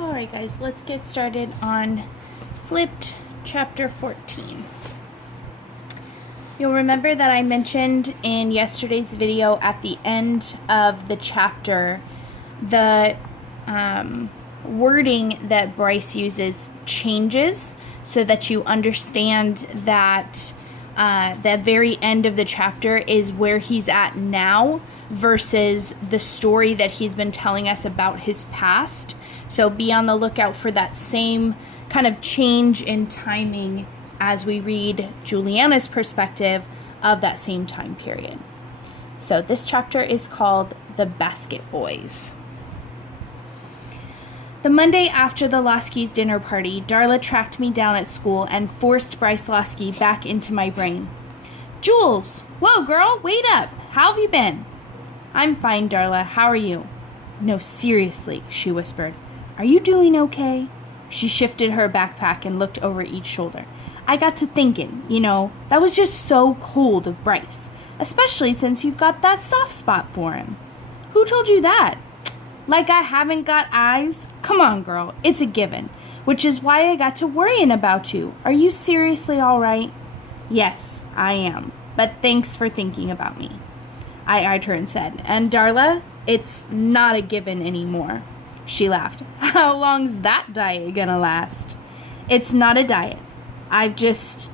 Alright guys, let's get started on Flipped Chapter 14. You'll remember that I mentioned in yesterday's video at the end of the chapter the wording that Bryce uses changes so that you understand that the very end of the chapter is where he's at now versus the story that he's been telling us about his past. So be on the lookout for that same kind of change in timing as we read Juliana's perspective of that same time period. So this chapter is called The Basket Boys. The Monday after the Loski's dinner party, Darla tracked me down at school and forced Bryce Loski back into my brain. Jules! Whoa, girl, wait up! How have you been? I'm fine, Darla. How are you? No, seriously, she whispered. Are you doing okay? She shifted her backpack and looked over each shoulder. I got to thinking, that was just so cold of Bryce, especially since you've got that soft spot for him. Who told you that? Like I haven't got eyes? Come on, girl, it's a given, which is why I got to worrying about you. Are you seriously all right? Yes, I am, but thanks for thinking about me. I eyed her and said, and Darla, it's not a given anymore. She laughed. How long's that diet gonna last? It's not a diet. I've just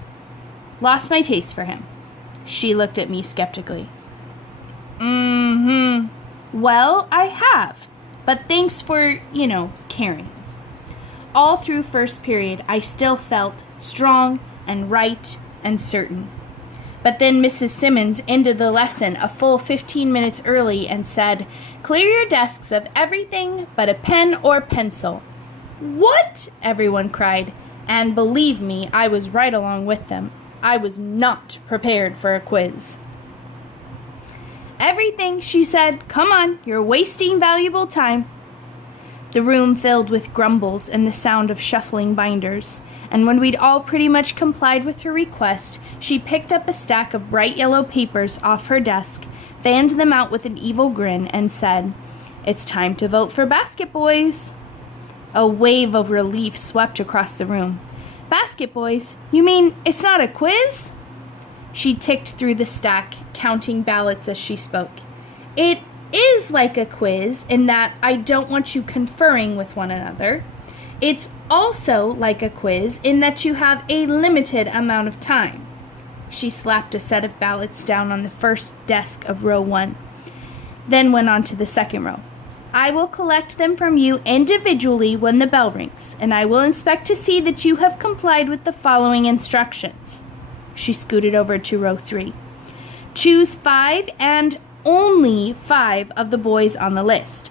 lost my taste for him. She looked at me skeptically. Well, I have. But thanks for, caring. All through first period, I still felt strong and right and certain. But then Mrs. Simmons ended the lesson a full 15 minutes early and said, clear your desks of everything but a pen or pencil. What? Everyone cried. And believe me, I was right along with them. I was not prepared for a quiz. Everything, she said. Come on, you're wasting valuable time. The room filled with grumbles and the sound of shuffling binders. And when we'd all pretty much complied with her request, she picked up a stack of bright yellow papers off her desk, fanned them out with an evil grin, and said, It's time to vote for Basket Boys. A wave of relief swept across the room. Basket Boys? You mean it's not a quiz? She ticked through the stack, counting ballots as she spoke. It is like a quiz in that I don't want you conferring with one another. It's also like a quiz in that you have a limited amount of time. She slapped a set of ballots down on the first desk of row 1, then went on to the second row. I will collect them from you individually when the bell rings, and I will inspect to see that you have complied with the following instructions. She scooted over to row 3. Choose 5 and only 5 of the boys on the list.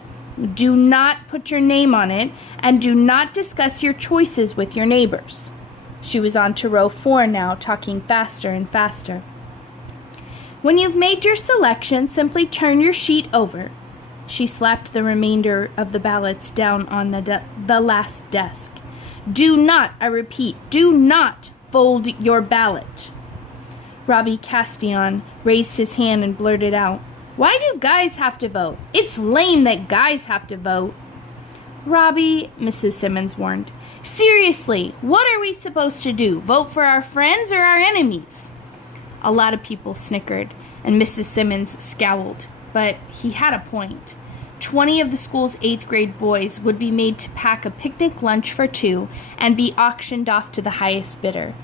Do not put your name on it, and do not discuss your choices with your neighbors. She was on to row 4 now, talking faster and faster. When you've made your selection, simply turn your sheet over. She slapped the remainder of the ballots down on the last desk. Do not, I repeat, do not fold your ballot. Robbie Castillon raised his hand and blurted out, Why do guys have to vote? It's lame that guys have to vote. Robbie, Mrs. Simmons warned. Seriously, what are we supposed to do? Vote for our friends or our enemies? A lot of people snickered, and Mrs. Simmons scowled, but he had a point. 20 of the school's 8th grade boys would be made to pack a picnic lunch for 2 and be auctioned off to the highest bidder.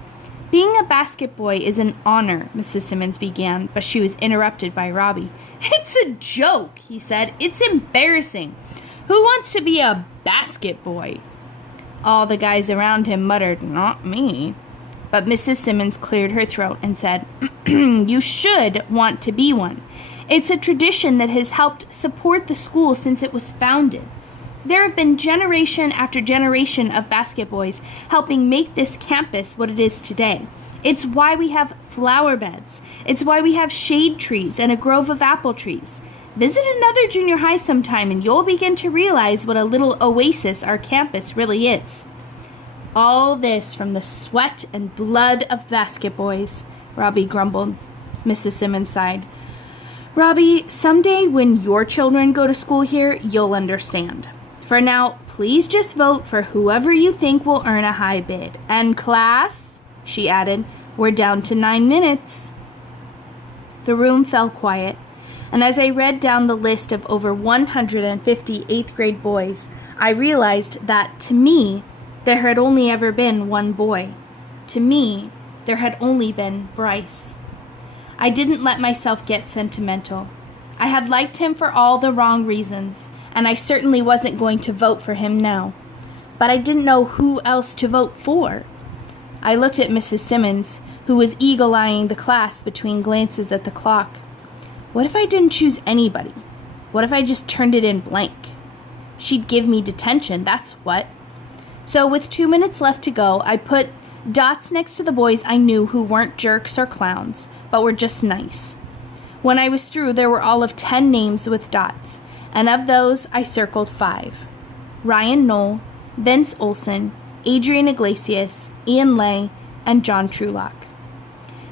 Being a basket boy is an honor, Mrs. Simmons began, but she was interrupted by Robbie. It's a joke, he said. It's embarrassing. Who wants to be a basket boy? All the guys around him muttered, Not me. But Mrs. Simmons cleared her throat and said, You should want to be one. It's a tradition that has helped support the school since it was founded. There have been generation after generation of basket boys helping make this campus what it is today. It's why we have flower beds. It's why we have shade trees and a grove of apple trees. Visit another junior high sometime and you'll begin to realize what a little oasis our campus really is. All this from the sweat and blood of basket boys, Robbie grumbled. Mrs. Simmons sighed. Robbie, someday when your children go to school here, you'll understand. For now, please just vote for whoever you think will earn a high bid. And class, she added, we're down to 9 minutes. The room fell quiet, and as I read down the list of over 150 8th grade boys, I realized that, to me, there had only ever been one boy. To me, there had only been Bryce. I didn't let myself get sentimental. I had liked him for all the wrong reasons, and I certainly wasn't going to vote for him now. But I didn't know who else to vote for. I looked at Mrs. Simmons, who was eagle-eyeing the class between glances at the clock. What if I didn't choose anybody? What if I just turned it in blank? She'd give me detention, that's what. So with 2 minutes left to go, I put dots next to the boys I knew who weren't jerks or clowns, but were just nice. When I was through, there were all of 10 names with dots, and of those I circled 5. Ryan Knoll, Vince Olson, Adrian Iglesias, Ian Lay, and John Trulock.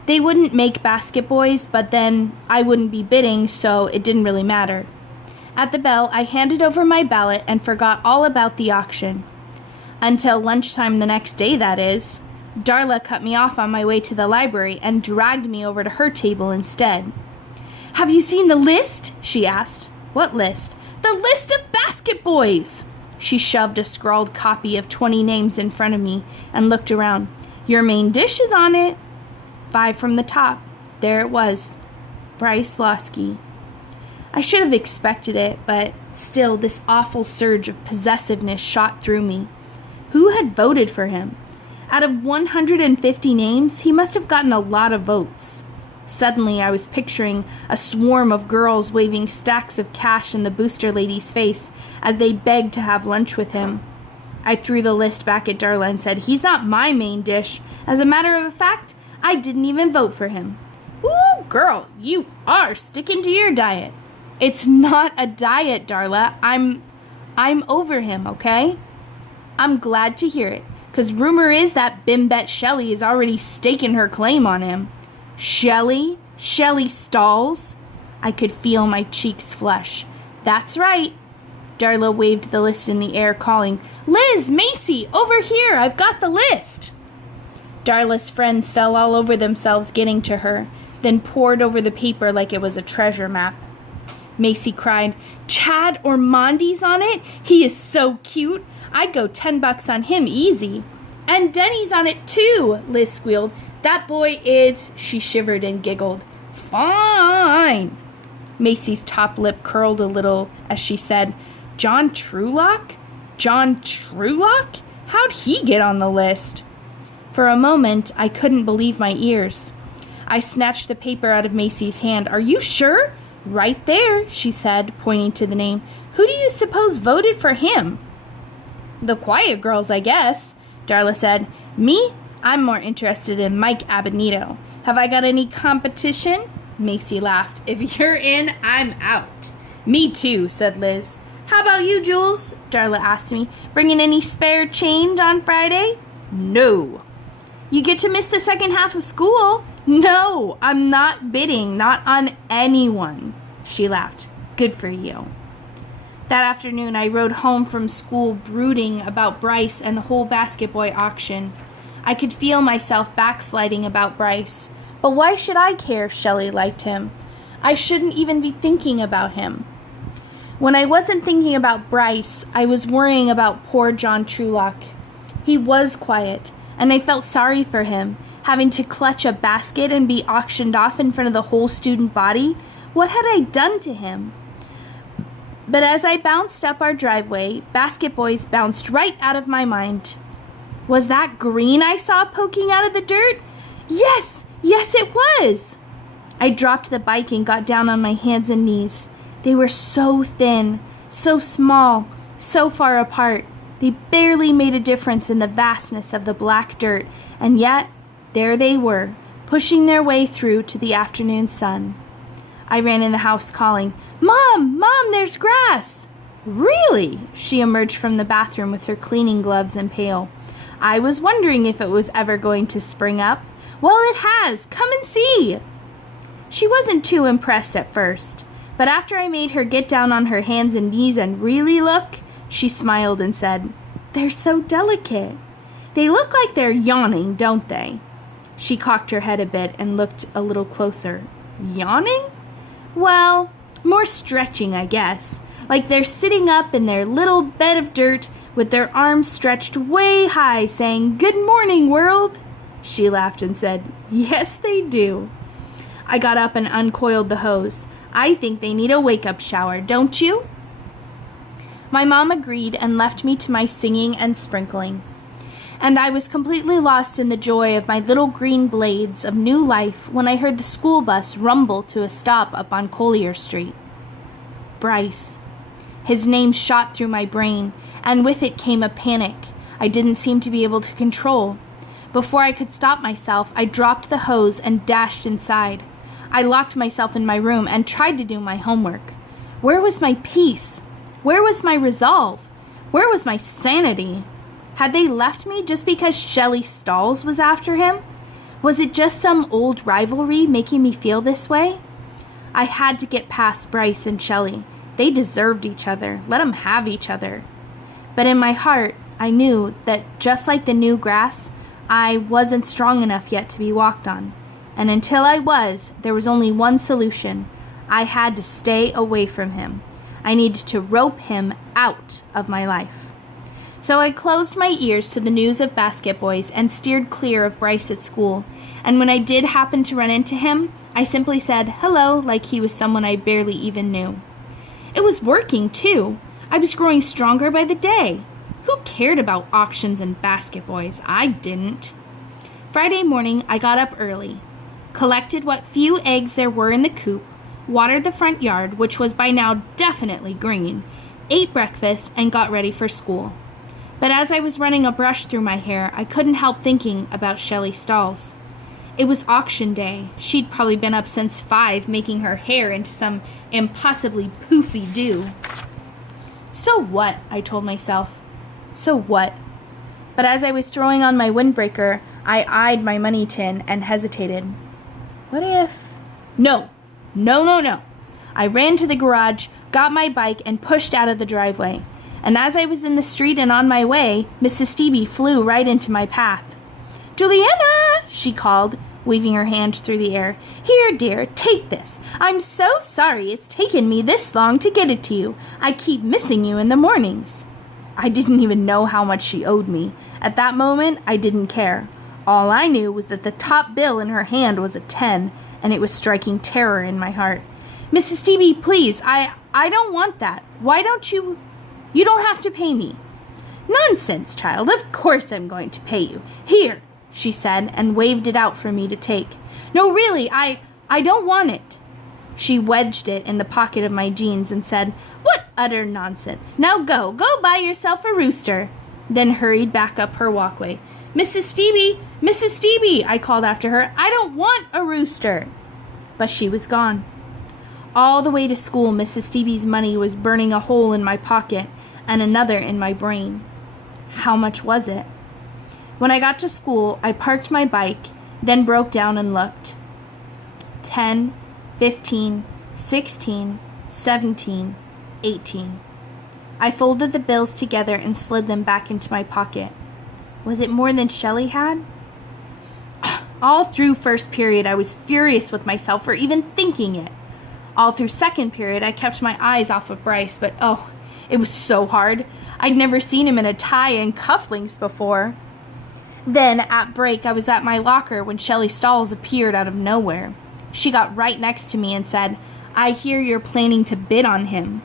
They wouldn't make basket boys, but then I wouldn't be bidding, so it didn't really matter. At the bell, I handed over my ballot and forgot all about the auction. Until lunchtime the next day, that is. Darla cut me off on my way to the library and dragged me over to her table instead. "Have you seen the list?" she asked. "What list?" "The list of basket boys!" She shoved a scrawled copy of 20 names in front of me and looked around. "Your main dish is on it." 5 from the top. There it was. Bryce Loski. I should have expected it, but still this awful surge of possessiveness shot through me. Who had voted for him? Out of 150 names, he must have gotten a lot of votes. Suddenly, I was picturing a swarm of girls waving stacks of cash in the booster lady's face as they begged to have lunch with him. I threw the list back at Darla and said, "He's not my main dish. As a matter of fact, I didn't even vote for him." "Ooh, girl, you are sticking to your diet." "It's not a diet, Darla. I'm over him, okay?" "I'm glad to hear it, 'cause rumor is that Bimbette Shelley is already staking her claim on him." "Shelley? Shelley Stalls?" I could feel my cheeks flush. "That's right." Darla waved the list in the air, calling, "Liz, Macy, over here, I've got the list." Darla's friends fell all over themselves getting to her, then pored over the paper like it was a treasure map. Macy cried, "Chad Ormondi's on it? He is so cute. I'd go $10 on him easy." "And Denny's on it too," Liz squealed. "That boy is," she shivered and giggled, "fine." Macy's top lip curled a little as she said, "John Trulock? John Trulock? How'd he get on the list?" For a moment, I couldn't believe my ears. I snatched the paper out of Macy's hand. "Are you sure?" "Right there," she said, pointing to the name. "Who do you suppose voted for him?" "The quiet girls, I guess," Darla said. "Me? I'm more interested in Mike Abedito. Have I got any competition?" Macy laughed. "If you're in, I'm out." "Me too," said Liz. "How about you, Jules?" Darla asked me. "Bringing any spare change on Friday?" "No." "You get to miss the second half of school." "No, I'm not bidding, not on anyone." She laughed. "Good for you." That afternoon, I rode home from school brooding about Bryce and the whole basket boy auction. I could feel myself backsliding about Bryce. But why should I care if Shelley liked him? I shouldn't even be thinking about him. When I wasn't thinking about Bryce, I was worrying about poor John Trulock. He was quiet, and I felt sorry for him, having to clutch a basket and be auctioned off in front of the whole student body. What had I done to him? But as I bounced up our driveway, basket boys bounced right out of my mind. Was that green I saw poking out of the dirt? Yes, it was. I dropped the bike and got down on my hands and knees. They were so thin, so small, so far apart. They barely made a difference in the vastness of the black dirt, and yet there they were, pushing their way through to the afternoon sun. I ran in the house calling, "Mom, there's grass." "Really?" She emerged from the bathroom with her cleaning gloves and pail. "I was wondering if it was ever going to spring up." "Well, it has. Come and see." She wasn't too impressed at first, but after I made her get down on her hands and knees and really look, She smiled and said, "They're so delicate. They look like they're yawning, don't they?" She cocked her head a bit and looked a little closer. Yawning? Well, more stretching, I guess. Like they're sitting up in their little bed of dirt with their arms stretched way high, saying, "Good morning, world." She laughed and said, "Yes, they do." I got up and uncoiled the hose. I think they need a wake-up shower, don't you? My mom agreed and left me to my singing and sprinkling. And I was completely lost in the joy of my little green blades of new life when I heard the school bus rumble to a stop up on Collier Street. Bryce. His name shot through my brain, and with it came a panic I didn't seem to be able to control. Before I could stop myself, I dropped the hose and dashed inside. I locked myself in my room and tried to do my homework. Where was my peace? Where was my resolve? Where was my sanity? Had they left me just because Shelley Stalls was after him? Was it just some old rivalry making me feel this way? I had to get past Bryce and Shelley. They deserved each other. Let them have each other. But in my heart, I knew that just like the new grass, I wasn't strong enough yet to be walked on. And until I was, there was only one solution. I had to stay away from him. I needed to rope him out of my life. So I closed my ears to the news of basket boys and steered clear of Bryce at school. And when I did happen to run into him, I simply said hello like he was someone I barely even knew. It was working, too. I was growing stronger by the day. Who cared about auctions and basket boys? I didn't. Friday morning, I got up early, collected what few eggs there were in the coop, watered the front yard, which was by now definitely green, ate breakfast, and got ready for school. But as I was running a brush through my hair, I couldn't help thinking about Shelley Stalls. It was auction day. She'd probably been up since 5, making her hair into some impossibly poofy do. So what? I told myself. So what? But as I was throwing on my windbreaker, I eyed my money tin and hesitated. What if... No. I ran to the garage, got my bike, and pushed out of the driveway. And as I was in the street and on my way, Mrs. Stevie flew right into my path. "Juliana!" she called, waving her hand through the air. "Here, dear, take this. I'm so sorry it's taken me this long to get it to you. I keep missing you in the mornings." I didn't even know how much she owed me. At that moment, I didn't care. All I knew was that the top bill in her hand was a 10, and it was striking terror in my heart. "Mrs. Stevie, please, I don't want that. Why don't you... You don't have to pay me." "Nonsense, child. Of course I'm going to pay you. Here," she said, and waved it out for me to take. "No, really, I don't want it." She wedged it in the pocket of my jeans and said, "What utter nonsense. Now go buy yourself a rooster," then hurried back up her walkway. Mrs. Stevie, I called after her. "I don't want a rooster." But she was gone. All the way to school, Mrs. Stevie's money was burning a hole in my pocket and another in my brain. How much was it? When I got to school, I parked my bike, then broke down and looked. 10, 15, 16, 17, 18. I folded the bills together and slid them back into my pocket. Was it more than Shelley had? All through first period, I was furious with myself for even thinking it. All through second period, I kept my eyes off of Bryce, but it was so hard. I'd never seen him in a tie and cufflinks before. Then, at break, I was at my locker when Shelley Stalls appeared out of nowhere. She got right next to me and said, "I hear you're planning to bid on him."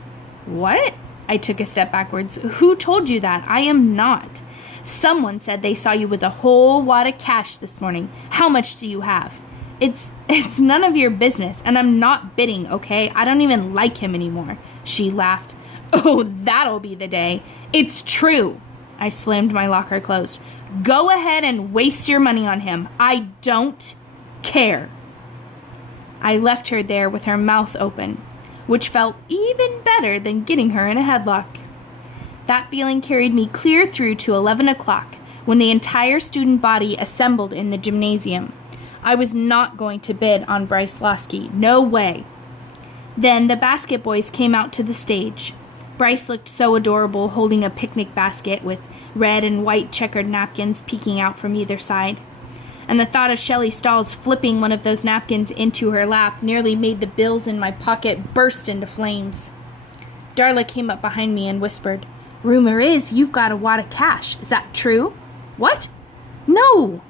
"What?" I took a step backwards. "Who told you that? I am not. Someone said they saw you with a whole wad of cash this morning. How much do you have?" It's none of your business, and I'm not bidding, okay? I don't even like him anymore." She laughed. "Oh, that'll be the day. It's true." I slammed my locker closed. "Go ahead and waste your money on him. I don't care." I left her there with her mouth open, which felt even better than getting her in a headlock. That feeling carried me clear through to 11 o'clock, when the entire student body assembled in the gymnasium. I was not going to bid on Bryce Loski. No way. Then the basket boys came out to the stage. Bryce looked so adorable holding a picnic basket with red and white checkered napkins peeking out from either side. And the thought of Shelley Stalls flipping one of those napkins into her lap nearly made the bills in my pocket burst into flames. Darla came up behind me and whispered, "Rumor is you've got a wad of cash. Is that true?" "What?" "No.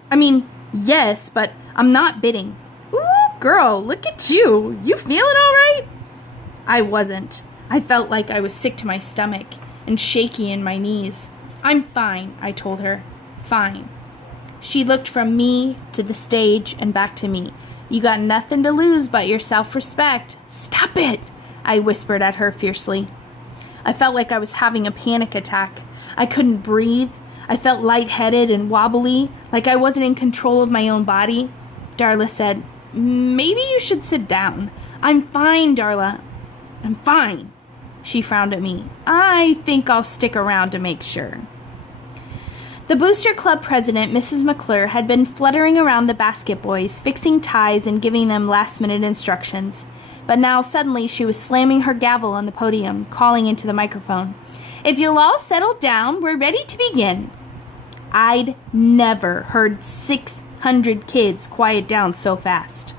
Yes, but I'm not bidding." "Ooh, girl, look at you. You feeling all right?" I wasn't. I felt like I was sick to my stomach and shaky in my knees. "I'm fine," I told her. "Fine." She looked from me to the stage and back to me. "You got nothing to lose but your self-respect." "Stop it," I whispered at her fiercely. I felt like I was having a panic attack. I couldn't breathe. I felt lightheaded and wobbly, like I wasn't in control of my own body. Darla said, "Maybe you should sit down." "I'm fine, Darla. I'm fine." She frowned at me. "I think I'll stick around to make sure." The Booster Club president, Mrs. McClure, had been fluttering around the basket boys, fixing ties and giving them last-minute instructions. But now suddenly she was slamming her gavel on the podium, calling into the microphone. "If you'll all settle down, we're ready to begin." I'd never heard 600 kids quiet down so fast.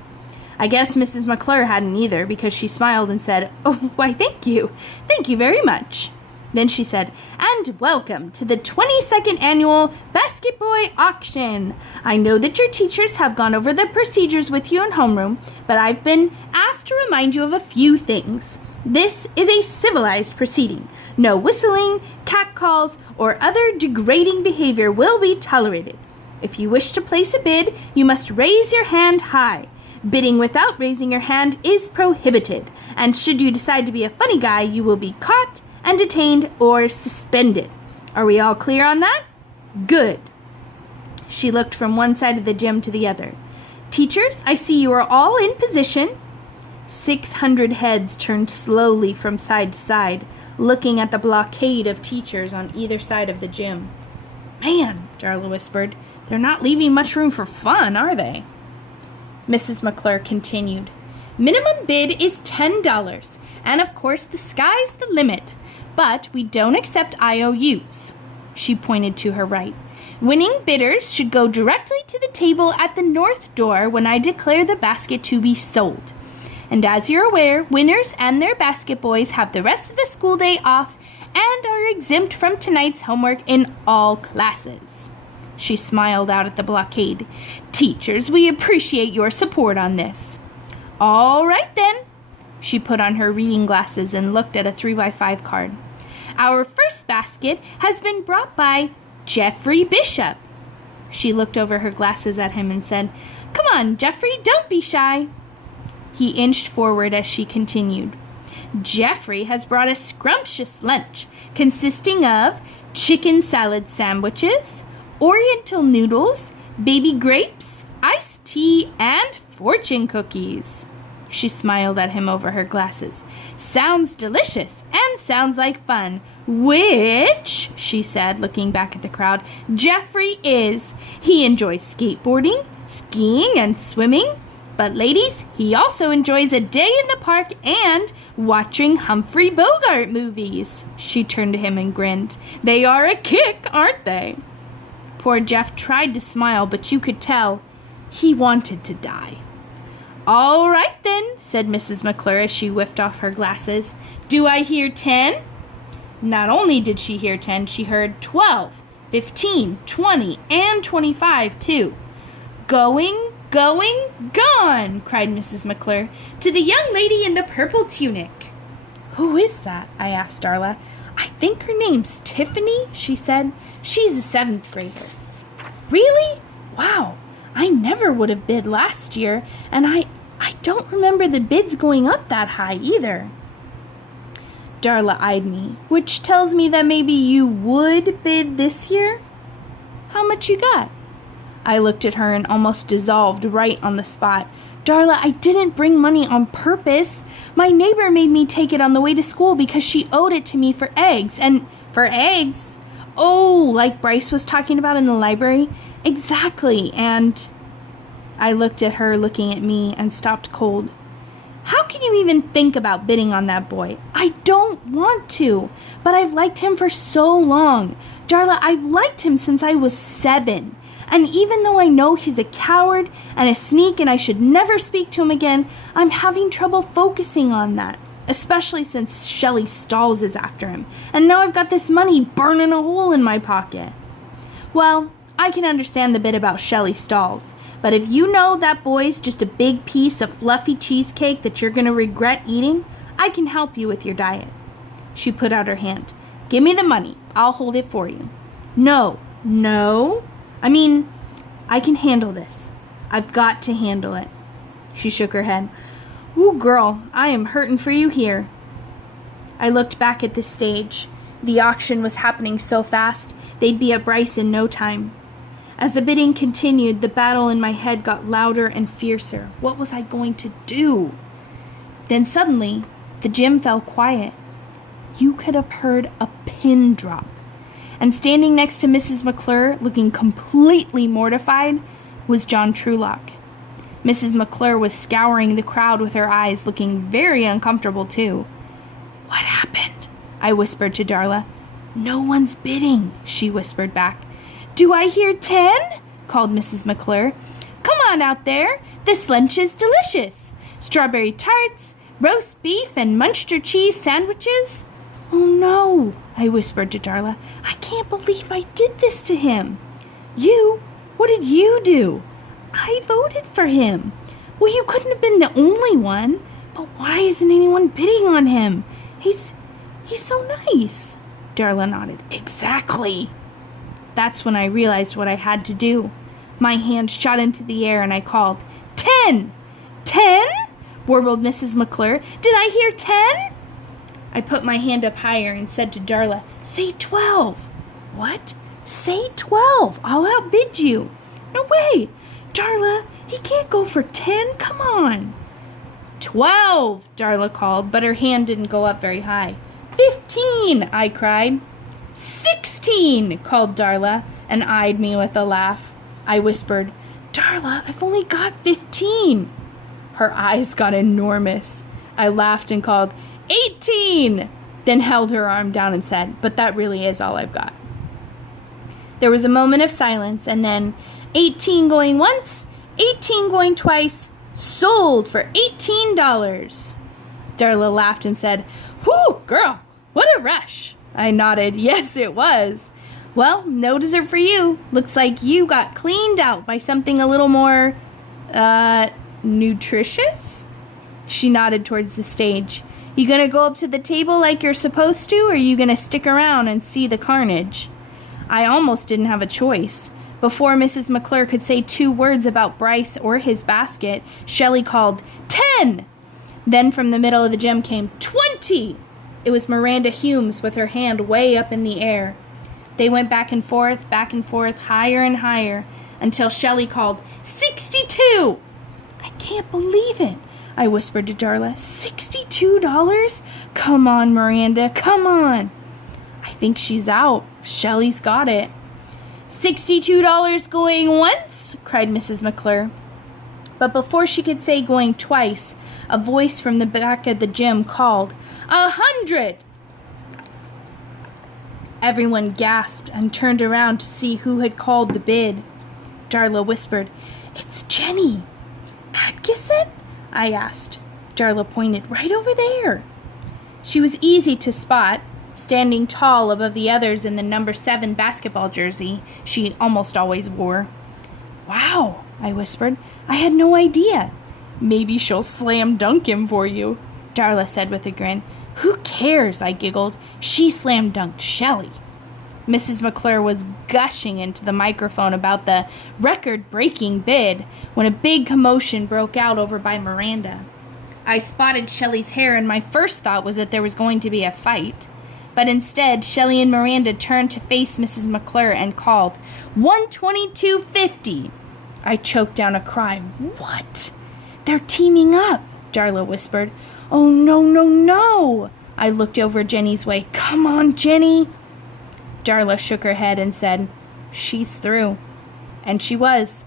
I guess Mrs. McClure hadn't either, because she smiled and said, "Oh, why, thank you. Thank you very much." Then she said, "And welcome to the 22nd Annual Basket Boy Auction. I know that your teachers have gone over the procedures with you in homeroom, but I've been asked to remind you of a few things. This is a civilized proceeding. No whistling, catcalls, or other degrading behavior will be tolerated. If you wish to place a bid, you must raise your hand high. Bidding without raising your hand is prohibited, and should you decide to be a funny guy, you will be caught and detained or suspended. Are we all clear on that? Good." She looked from one side of the gym to the other. "Teachers, I see you are all in position." 600 heads turned slowly from side to side, looking at the blockade of teachers on either side of the gym. "Man," Darla whispered, "they're not leaving much room for fun, are they?" Mrs. McClure continued, "Minimum bid is $10, and of course the sky's the limit, but we don't accept IOUs." She pointed to her right. "Winning bidders should go directly to the table at the north door when I declare the basket to be sold. And as you're aware, winners and their basket boys have the rest of the school day off and are exempt from tonight's homework in all classes." She smiled out at the blockade. "Teachers, we appreciate your support on this." "All right then." She put on her reading glasses and looked at a 3x5 card. "Our first basket has been brought by Jeffrey Bishop." She looked over her glasses at him and said, "Come on, Jeffrey, don't be shy." He inched forward as she continued. "Jeffrey has brought a scrumptious lunch consisting of chicken salad sandwiches, Oriental noodles, baby grapes, iced tea, and fortune cookies." She smiled at him over her glasses. "Sounds delicious and sounds like fun, which," she said, looking back at the crowd, "Jeffrey is. He enjoys skateboarding, skiing, and swimming. But ladies, he also enjoys a day in the park and watching Humphrey Bogart movies." She turned to him and grinned. "They are a kick, aren't they?" Poor Jeff tried to smile, but you could tell he wanted to die. "All right then," said Mrs. McClure as she whiffed off her glasses. "Do I hear 10? Not only did she hear 10, she heard 12, 15, 20, and 25 too. "Going, going, gone!" cried Mrs. McClure. "To the young lady in the purple tunic." "Who is that?" I asked Darla. "I think her name's Tiffany," she said. "She's a 7th grader." "Really? Wow. I never would have bid last year, and I don't remember the bids going up that high either." Darla eyed me, which tells me that maybe you would bid this year. "How much you got?" I looked at her and almost dissolved right on the spot. "Darla, I didn't bring money on purpose. My neighbor made me take it on the way to school because she owed it to me for eggs. And for eggs? Oh, like Bryce was talking about in the library? Exactly. And..." I looked at her looking at me and stopped cold. How can you even think about bidding on that boy? I don't want to, but I've liked him for so long. Darla, I've liked him since I was 7. And even though I know he's a coward and a sneak and I should never speak to him again, I'm having trouble focusing on that, especially since Shelley Stalls is after him. And now I've got this money burning a hole in my pocket. Well, I can understand the bit about Shelley Stalls, but if you know that boy's just a big piece of fluffy cheesecake that you're going to regret eating, I can help you with your diet. She put out her hand. Give me the money. I'll hold it for you. No. I can handle this. I've got to handle it. She shook her head. Ooh, girl, I am hurting for you here. I looked back at the stage. The auction was happening so fast, they'd be at Bryce in no time. As the bidding continued, the battle in my head got louder and fiercer. What was I going to do? Then suddenly, the gym fell quiet. You could have heard a pin drop. And standing next to Mrs. McClure, looking completely mortified, was John Trulock. Mrs. McClure was scouring the crowd with her eyes, looking very uncomfortable too. What happened? I whispered to Darla. No one's bidding, she whispered back. Do I hear 10? Called Mrs. McClure. Come on out there. This lunch is delicious. Strawberry tarts, roast beef, and Munster cheese sandwiches. Oh no, I whispered to Darla. I can't believe I did this to him. You? What did you do? I voted for him. Well, you couldn't have been the only one. But why isn't anyone bidding on him? He's so nice. Darla nodded. Exactly. That's when I realized what I had to do. My hand shot into the air and I called, 10! 10? Warbled Mrs. McClure. Did I hear 10? I put my hand up higher and said to Darla, say 12. What? Say 12. I'll outbid you. No way. Darla, he can't go for 10. Come on. 12, Darla called, but her hand didn't go up very high. 15, I cried. 16, called Darla, and eyed me with a laugh. I whispered, Darla, I've only got 15. Her eyes got enormous. I laughed and called, 18, then held her arm down and said, but that really is all I've got. There was a moment of silence, and then 18 going once, 18 going twice, sold for $18. Darla laughed and said, whew, girl, what a rush. I nodded, yes, it was. Well, no dessert for you. Looks like you got cleaned out by something a little more, nutritious? She nodded towards the stage. You gonna go up to the table like you're supposed to, or are you gonna stick around and see the carnage? I almost didn't have a choice. Before Mrs. McClure could say 2 words about Bryce or his basket, Shelley called, 10! Then from the middle of the gym came 20! It was Miranda Humes with her hand way up in the air. They went back and forth, higher and higher, until Shelley called, 62! I can't believe it, I whispered to Darla. $62? Come on, Miranda, come on. I think she's out. Shelley's got it. $62 going once, cried Mrs. McClure. But before she could say going twice, a voice from the back of the gym called, 100! Everyone gasped and turned around to see who had called the bid. Darla whispered, It's Jenny. Atkinson? I asked. Darla pointed, right over there. She was easy to spot, standing tall above the others in the number 7 basketball jersey she almost always wore. Wow, I whispered. I had no idea. Maybe she'll slam dunk him for you, Darla said with a grin. Who cares, I giggled. She slam dunked Shelley. Mrs. McClure was gushing into the microphone about the record-breaking bid when a big commotion broke out over by Miranda. I spotted Shelley's hair, and my first thought was that there was going to be a fight. But instead, Shelley and Miranda turned to face Mrs. McClure and called, 122.50. I choked down a cry. What? They're teaming up, Darla whispered. Oh, no. I looked over Jenny's way. Come on, Jenny. Darla shook her head and said, she's through. And she was.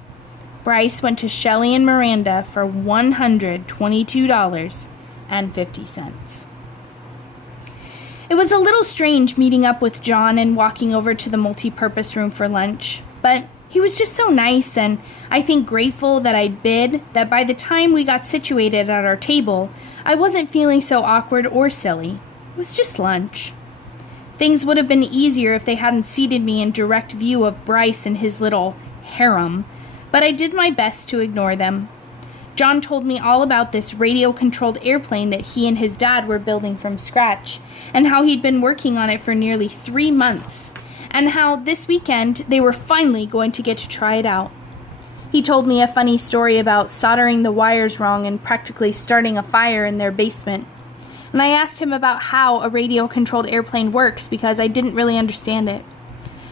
Bryce went to Shelley and Miranda for $122.50. It was a little strange meeting up with John and walking over to the multi-purpose room for lunch, but he was just so nice and I think grateful that I'd bid that by the time we got situated at our table, I wasn't feeling so awkward or silly. It was just lunch. Things would have been easier if they hadn't seated me in direct view of Bryce and his little harem, but I did my best to ignore them. John told me all about this radio-controlled airplane that he and his dad were building from scratch, and how he'd been working on it for nearly 3 months, and how this weekend they were finally going to get to try it out. He told me a funny story about soldering the wires wrong and practically starting a fire in their basement. And I asked him about how a radio-controlled airplane works because I didn't really understand it.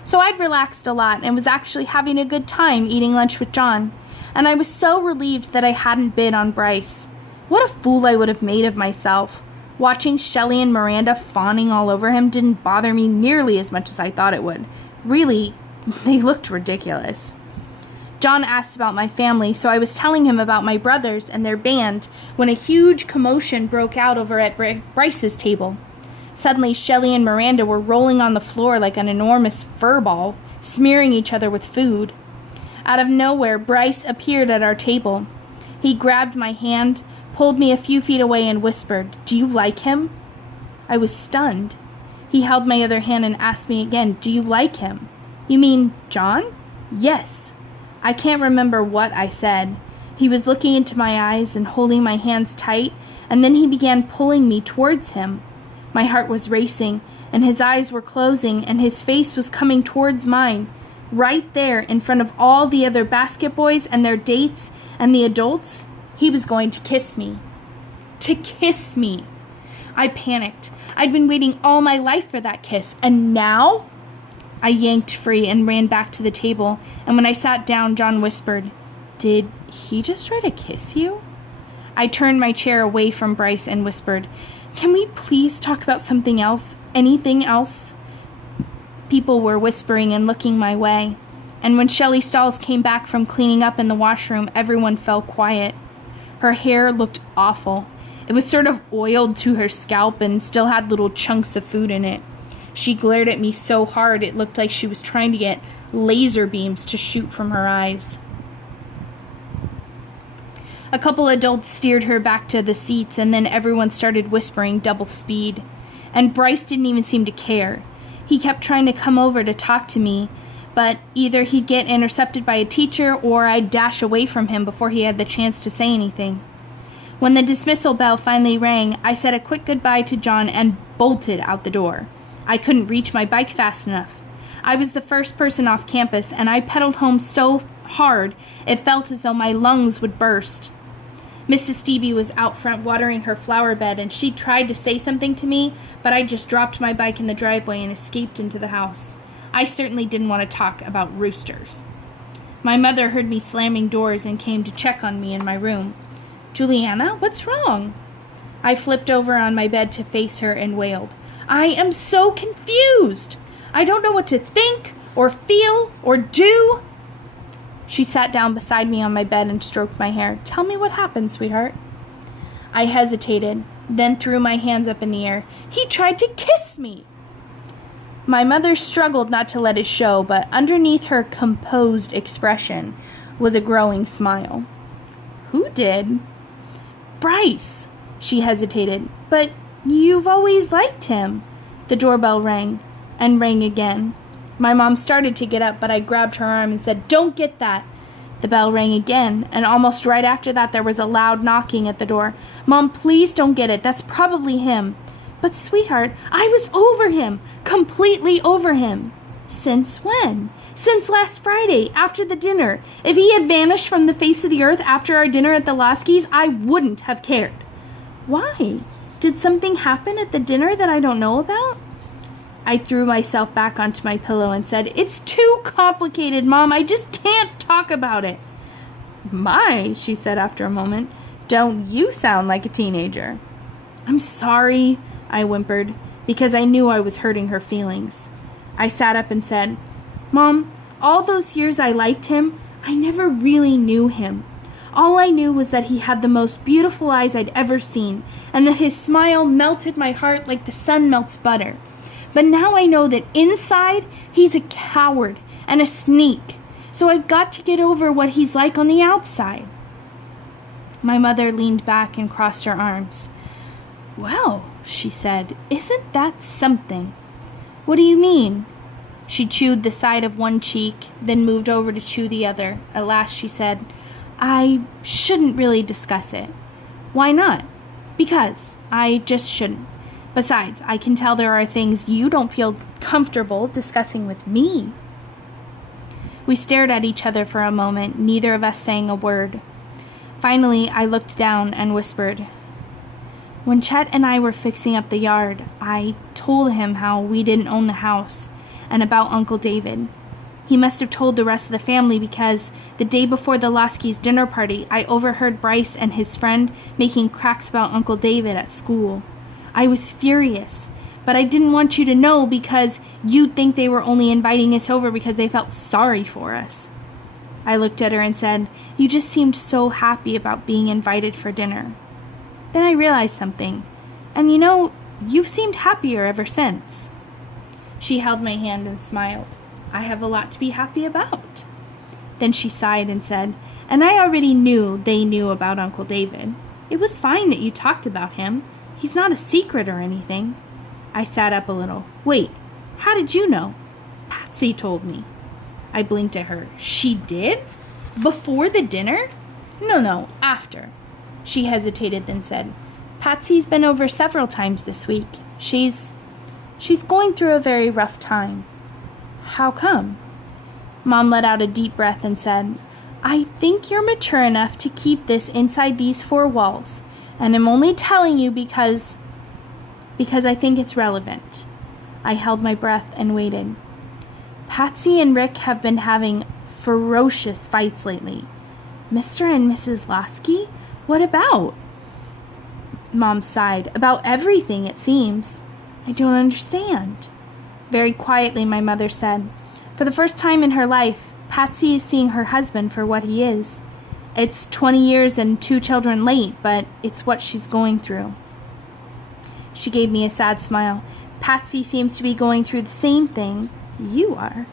So I'd relaxed a lot and was actually having a good time eating lunch with John, and I was so relieved that I hadn't bid on Bryce. What a fool I would have made of myself. Watching Shelley and Miranda fawning all over him didn't bother me nearly as much as I thought it would. Really, they looked ridiculous. John asked about my family, so I was telling him about my brothers and their band when a huge commotion broke out over at Bryce's table. Suddenly, Shelley and Miranda were rolling on the floor like an enormous fur ball, smearing each other with food. Out of nowhere, Bryce appeared at our table. He grabbed my hand, pulled me a few feet away, and whispered, "Do you like him?" I was stunned. He held my other hand and asked me again, "Do you like him?" "You mean John?" "Yes." I can't remember what I said. He was looking into my eyes and holding my hands tight, and then he began pulling me towards him. My heart was racing, and his eyes were closing, and his face was coming towards mine. Right there, in front of all the other basket boys and their dates and the adults, he was going to kiss me. To kiss me! I panicked. I'd been waiting all my life for that kiss, and now? I yanked free and ran back to the table, and when I sat down, John whispered, "Did he just try to kiss you?" I turned my chair away from Bryce and whispered, "Can we please talk about something else? Anything else?" People were whispering and looking my way, and when Shelley Stalls came back from cleaning up in the washroom, everyone fell quiet. Her hair looked awful. It was sort of oiled to her scalp and still had little chunks of food in it. She glared at me so hard it looked like she was trying to get laser beams to shoot from her eyes. A couple adults steered her back to the seats, and then everyone started whispering double speed. And Bryce didn't even seem to care. He kept trying to come over to talk to me, but either he'd get intercepted by a teacher or I'd dash away from him before he had the chance to say anything. When the dismissal bell finally rang, I said a quick goodbye to John and bolted out the door. I couldn't reach my bike fast enough. I was the first person off campus, and I pedaled home so hard it felt as though my lungs would burst. Mrs. Stevie was out front watering her flower bed, and she tried to say something to me, but I just dropped my bike in the driveway and escaped into the house. I certainly didn't want to talk about roosters. My mother heard me slamming doors and came to check on me in my room. "Juliana, what's wrong?" I flipped over on my bed to face her and wailed, "I am so confused. I don't know what to think or feel or do." She sat down beside me on my bed and stroked my hair. "Tell me what happened, sweetheart." I hesitated, then threw my hands up in the air. "He tried to kiss me." My mother struggled not to let it show, but underneath her composed expression was a growing smile. "Who did?" "Bryce." She hesitated. "But you've always liked him." The doorbell rang, and rang again. My mom started to get up, but I grabbed her arm and said, "Don't get that." The bell rang again, and almost right after that there was a loud knocking at the door. "Mom, please don't get it. That's probably him." "But, sweetheart, I was over him, completely over him." "Since when?" "Since last Friday, after the dinner. If he had vanished from the face of the earth after our dinner at the Loskis, I wouldn't have cared." "Why? Did something happen at the dinner that I don't know about?" I threw myself back onto my pillow and said, "It's too complicated, Mom. I just can't talk about it." "My," she said after a moment, "don't you sound like a teenager." "I'm sorry," I whimpered, because I knew I was hurting her feelings. I sat up and said, "Mom, all those years I liked him, I never really knew him. All I knew was that he had the most beautiful eyes I'd ever seen, and that his smile melted my heart like the sun melts butter. But now I know that inside, he's a coward and a sneak, so I've got to get over what he's like on the outside. My mother leaned back and crossed her arms. Well, she said, isn't that something? What do you mean? She chewed the side of one cheek, then moved over to chew the other. At last she said, I shouldn't really discuss it. Why not? Because I just shouldn't. Besides, I can tell there are things you don't feel comfortable discussing with me. We stared at each other for a moment, neither of us saying a word. Finally, I looked down and whispered, when Chet and I were fixing up the yard, I told him how we didn't own the house and about Uncle David. He must have told the rest of the family because the day before the Loski's dinner party, I overheard Bryce and his friend making cracks about Uncle David at school. I was furious, but I didn't want you to know because you'd think they were only inviting us over because they felt sorry for us. I looked at her and said, you just seemed so happy about being invited for dinner. Then I realized something, and you've seemed happier ever since. She held my hand and smiled. I have a lot to be happy about. Then she sighed and said, and I already knew they knew about Uncle David. It was fine that you talked about him. He's not a secret or anything. I sat up a little. Wait, how did you know? Patsy told me. I blinked at her. She did? Before the dinner? No, after. She hesitated, then said, Patsy's been over several times this week. She's going through a very rough time. How come? Mom let out a deep breath and said, I think you're mature enough to keep this inside these four walls, and I'm only telling you because I think it's relevant. I held my breath and waited. Patsy and Rick have been having ferocious fights lately. Mr. and Mrs. Loski? What about? Mom sighed. About everything, it seems. I don't understand. Very quietly, my mother said, for the first time in her life, Patsy is seeing her husband for what he is. It's 20 years and 2 children late, but it's what she's going through. She gave me a sad smile. Patsy seems to be going through the same thing you are.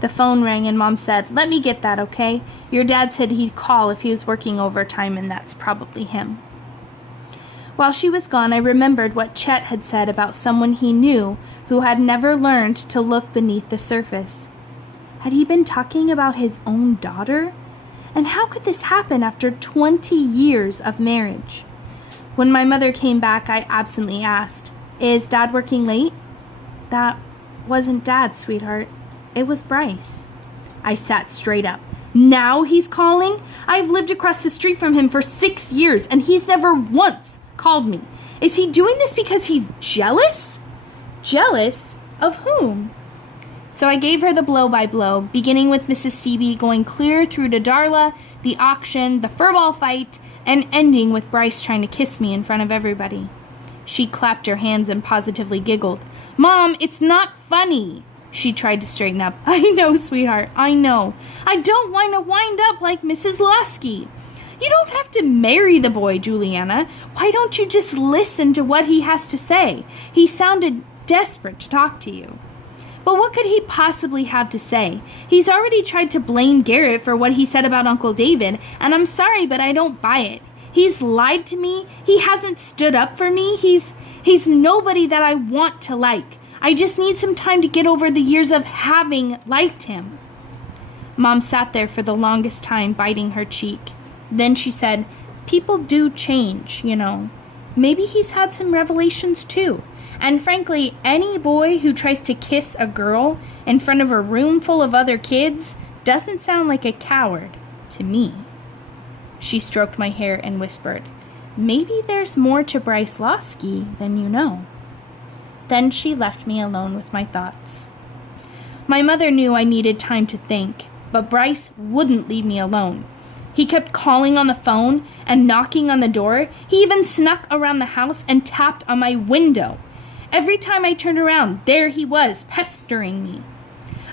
The phone rang and Mom said, let me get that, okay? Your dad said he'd call if he was working overtime, and that's probably him. While she was gone, I remembered what Chet had said about someone he knew who had never learned to look beneath the surface. Had he been talking about his own daughter? And how could this happen after 20 years of marriage? When my mother came back, I absently asked, is Dad working late? That wasn't Dad, sweetheart. It was Bryce. I sat straight up. Now he's calling? I've lived across the street from him for 6 years, and he's never once called me. Is he doing this because he's jealous? Jealous of whom? So I gave her the blow-by-blow, beginning with Mrs. Stevie, going clear through to Darla, the auction, the furball fight, and ending with Bryce trying to kiss me in front of everybody. She clapped her hands and positively giggled. Mom, it's not funny. She tried to straighten up. I know, sweetheart, I know. I don't want to wind up like Mrs. Loski. You don't have to marry the boy, Juliana. Why don't you just listen to what he has to say? He sounded desperate to talk to you. But what could he possibly have to say? He's already tried to blame Garrett for what he said about Uncle David, and I'm sorry, but I don't buy it. He's lied to me. He hasn't stood up for me. He's nobody that I want to like. I just need some time to get over the years of having liked him. Mom sat there for the longest time, biting her cheek. Then she said, people do change, Maybe he's had some revelations too. And frankly, any boy who tries to kiss a girl in front of a room full of other kids doesn't sound like a coward to me. She stroked my hair and whispered, maybe there's more to Bryce Loski than you know. Then she left me alone with my thoughts. My mother knew I needed time to think, but Bryce wouldn't leave me alone. He kept calling on the phone and knocking on the door. He even snuck around the house and tapped on my window. Every time I turned around, there he was, pestering me.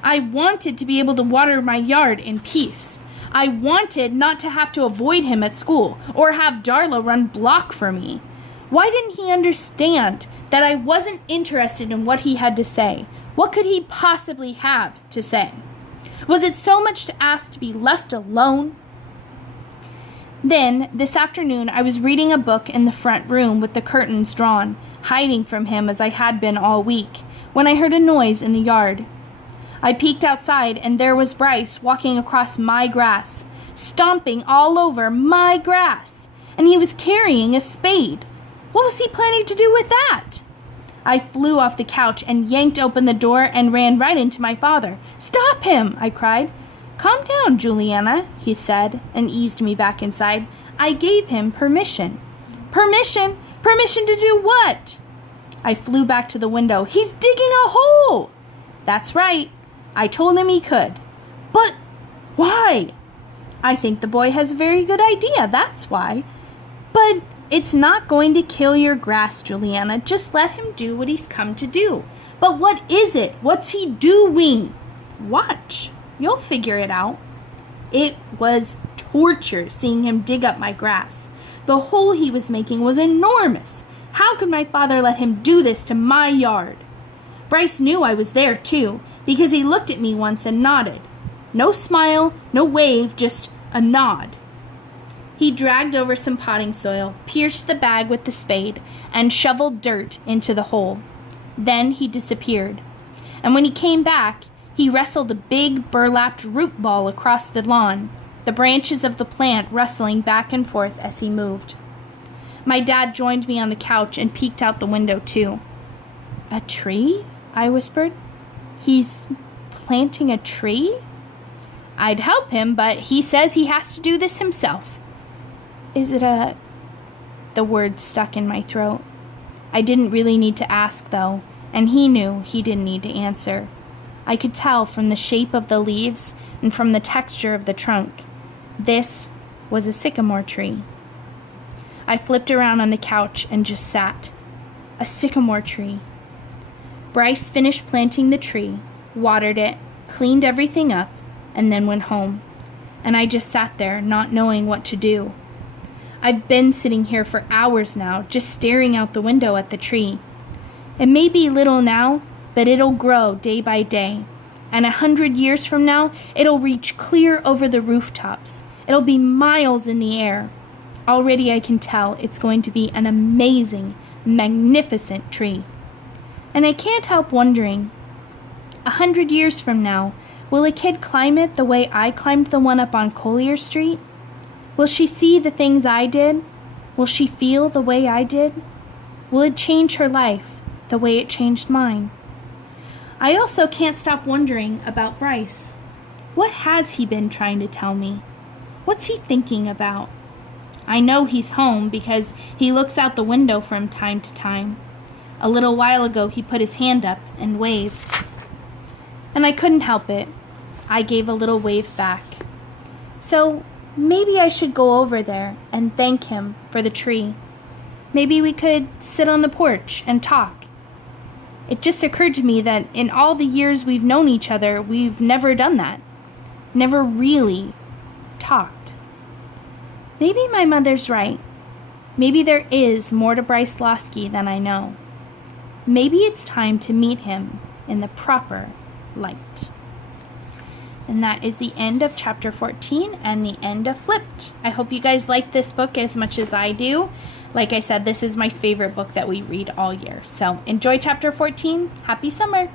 I wanted to be able to water my yard in peace. I wanted not to have to avoid him at school or have Darla run block for me. Why didn't he understand that I wasn't interested in what he had to say? What could he possibly have to say? Was it so much to ask to be left alone? Then, this afternoon, I was reading a book in the front room with the curtains drawn, hiding from him as I had been all week, when I heard a noise in the yard. I peeked outside, and there was Bryce walking across my grass, stomping all over my grass, and he was carrying a spade. What was he planning to do with that? I flew off the couch and yanked open the door and ran right into my father. "Stop him!" I cried. "Calm down, Juliana," he said, and eased me back inside. I gave him permission. Permission? Permission to do what? I flew back to the window. "He's digging a hole!" "That's right. I told him he could." "But why?" "I think the boy has a very good idea, that's why." "But it's not going to kill your grass, Juliana. Just let him do what he's come to do." "But what is it? What's he doing?" "Watch. You'll figure it out." It was torture seeing him dig up my grass. The hole he was making was enormous. How could my father let him do this to my yard? Bryce knew I was there too, because he looked at me once and nodded. No smile, no wave, just a nod. He dragged over some potting soil, pierced the bag with the spade, and shoveled dirt into the hole. Then he disappeared. And when he came back, he wrestled a big burlapped root ball across the lawn, the branches of the plant rustling back and forth as he moved. My dad joined me on the couch and peeked out the window too. "A tree?" I whispered. "He's planting a tree?" "I'd help him, but he says he has to do this himself." "Is it a..." The word stuck in my throat. I didn't really need to ask, though, and he knew he didn't need to answer. I could tell from the shape of the leaves and from the texture of the trunk. This was a sycamore tree. I flipped around on the couch and just sat. A sycamore tree. Bryce finished planting the tree, watered it, cleaned everything up, and then went home. And I just sat there, not knowing what to do. I've been sitting here for hours now, just staring out the window at the tree. It may be little now, but it'll grow day by day. And 100 years from now, it'll reach clear over the rooftops. It'll be miles in the air. Already I can tell it's going to be an amazing, magnificent tree. And I can't help wondering, 100 years from now, will a kid climb it the way I climbed the one up on Collier Street? Will she see the things I did? Will she feel the way I did? Will it change her life the way it changed mine? I also can't stop wondering about Bryce. What has he been trying to tell me? What's he thinking about? I know he's home because he looks out the window from time to time. A little while ago he put his hand up and waved. And I couldn't help it. I gave a little wave back. So maybe I should go over there and thank him for the tree. Maybe we could sit on the porch and talk. It just occurred to me that in all the years we've known each other, we've never done that. Never really talked. Maybe my mother's right. Maybe there is more to Bryce Loski than I know. Maybe it's time to meet him in the proper light. And that is the end of chapter 14 and the end of Flipped. I hope you guys like this book as much as I do. Like I said, this is my favorite book that we read all year. So enjoy chapter 14. Happy summer.